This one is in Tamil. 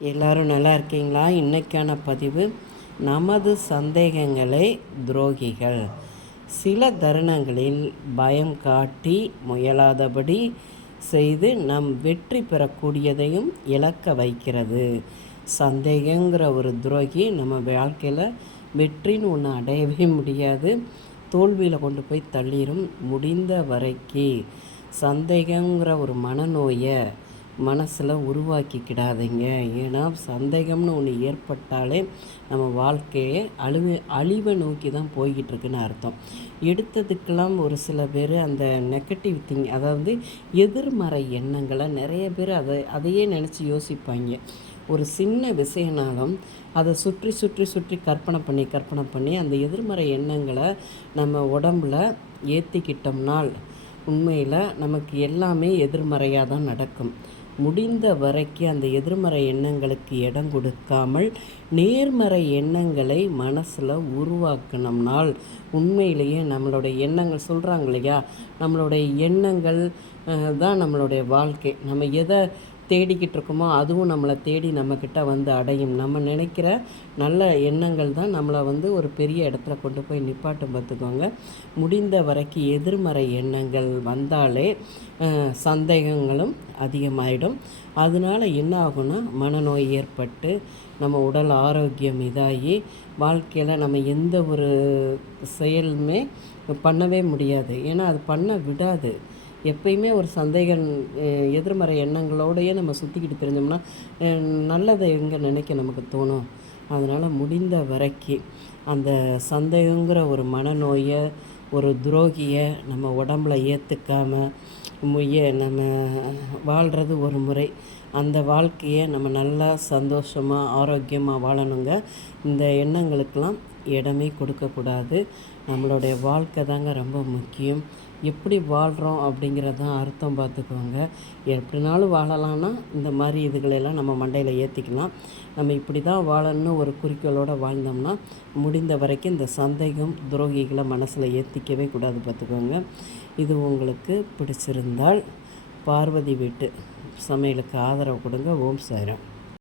எல்லோரும் நல்லா இருக்கீங்களா? இன்றைக்கான பதிவு நமது சந்தேகங்களே துரோகிகள். சில தருணங்களில் பயம் காட்டி முயலாதபடி செய்து நம் வெற்றி பெறக்கூடியதையும் இழக்க வைக்கிறது. சந்தேகங்கிற ஒரு துரோகி நம்ம வாழ்க்கையில் வெற்றின்னு ஒன்று அடையவே முடியாது, தோல்வியில் கொண்டு போய் தள்ளிடும். முடிந்த வரைக்கு சந்தேகங்கிற ஒரு மனநோயை மனசில் உருவாக்கிக்கிடாதீங்க. ஏன்னா சந்தேகம்னு ஒன்று ஏற்பட்டாலே நம்ம வாழ்க்கையே அழிவை நோக்கி தான் போய்கிட்டுருக்குன்னு அர்த்தம். எடுத்ததுக்கெல்லாம் ஒரு சில பேர் அந்த நெகட்டிவ் திங், அதாவது எதிர்மறை எண்ணங்களை நிறைய பேர் அதையே நினச்சி யோசிப்பாங்க. ஒரு சின்ன விஷயனாலும் அதை சுற்றி சுற்றி சுற்றி கற்பனை பண்ணி அந்த எதிர்மறை எண்ணங்களை நம்ம உடம்பில் ஏற்றிக்கிட்டோம்னால் உண்மையில் நமக்கு எல்லாமே எதிர்மறையாக தான் நடக்கும். முடிந்த வரைக்கும் அந்த எதிர்மறை எண்ணங்களுக்கு இடம் கொடுக்காமல் நேர்மறை எண்ணங்களை மனசில் உருவாக்கணும்னால் உண்மையிலேயே நம்மளுடைய எண்ணங்கள் சொல்கிறாங்க இல்லையா, நம்மளுடைய எண்ணங்கள் தான் நம்மளுடைய வாழ்க்கை. நம்ம எதை தேடிக்கிட்டு இருக்கோமோ அதுவும் நம்மளை தேடி நம்மக்கிட்ட வந்து அடையும். நம்ம நினைக்கிற நல்ல எண்ணங்கள் தான் நம்மளை ஒரு பெரிய இடத்துல கொண்டு போய் நிப்பாட்டும். பார்த்துக்கோங்க. முடிந்த வரைக்கும் எதிர்மறை எண்ணங்கள் வந்தாலே சந்தேகங்களும் அதிகமாகிடும். அதனால் என்ன ஆகும்னா மனநோய் ஏற்பட்டு நம்ம உடல் ஆரோக்கியம் இதாகி வாழ்க்கையில் நம்ம எந்த ஒரு செயலுமே பண்ணவே முடியாது. ஏன்னா அது பண்ண விடாது. எப்பயுமே ஒரு சந்தேகம் எதிர்மறை எண்ணங்களோடையே நம்ம சுற்றிக்கிட்டு தெரிஞ்சோம்னா நல்லதை எங்கே நினைக்க நமக்கு தோணும். அதனால் முடிந்த வரைக்கும் அந்த சந்தேகங்கிற ஒரு மனநோயை, ஒரு துரோகியை நம்ம உடம்புல ஏற்றுக்காமல் நம்ம வாழ்கிறது ஒரு முறை. அந்த வாழ்க்கையை நம்ம நல்லா சந்தோஷமாக ஆரோக்கியமாக வாழணுங்க. இந்த எண்ணங்களுக்கெல்லாம் இடமே கொடுக்கக்கூடாது. நம்மளுடைய வாழ்க்கை தாங்க ரொம்ப முக்கியம். எப்படி வாழ்கிறோம் அப்படிங்கிறது தான் அர்த்தம். பார்த்துக்கோங்க. எப்படினாலும் வாழலான்னா இந்த மாதிரி இதுகளெல்லாம் நம்ம மண்டையில் ஏற்றிக்கலாம். நம்ம இப்படி தான் வாழணும்னு ஒரு குறிக்கோளோடு வாழ்ந்தோம்னா முடிந்த வரைக்கும் இந்த சந்தேகம் துரோகிகளை மனசில் ஏற்றிக்கவே கூடாது. பார்த்துக்கோங்க. இது உங்களுக்கு பிடிச்சிருந்தால் பார்வதி வீட்டு சமையலுக்கு ஆதரவு கொடுங்க. ஓம் சாய்ராம்.